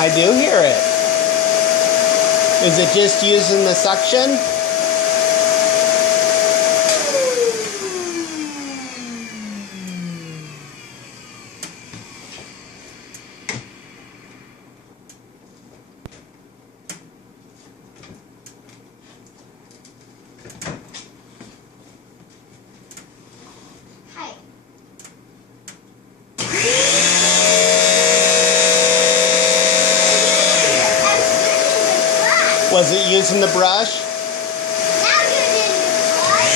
I do hear it. Is it just using the suction? Hi. Was it using the brush? Now you're doing the brush.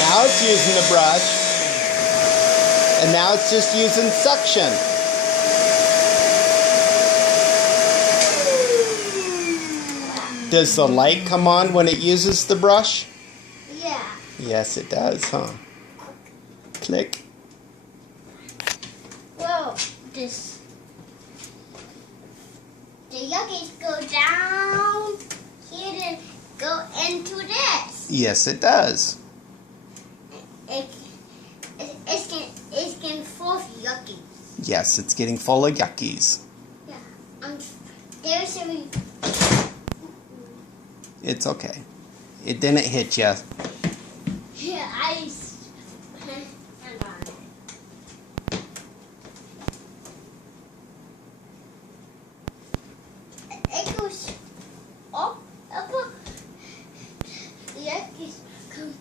Now it's using the brush. And now it's just using suction. Does the light come on when it uses the brush? Yeah. Yes, it does, huh? Click. Whoa, this. The yuckies go down here and go into this. Yes, it does. It's getting full of yuckies. Yes, it's getting full of yuckies. Yeah. There's a. It's okay. It didn't hit you. Yeah, hang on. It goes up. The yuckies come.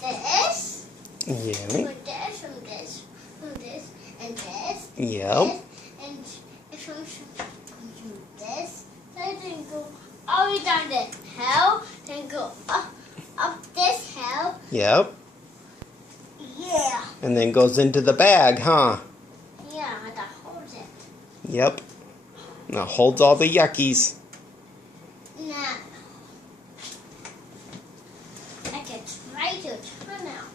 This. Yeah. From this, from this, from this, and this. Yep. This, and it comes from this. Then go all the way down the hill. Then go up this hill. Yep. Yeah. And then goes into the bag, huh? Yeah, that holds it. Yep. Now holds all the yuckies. Now, I can try to turn out.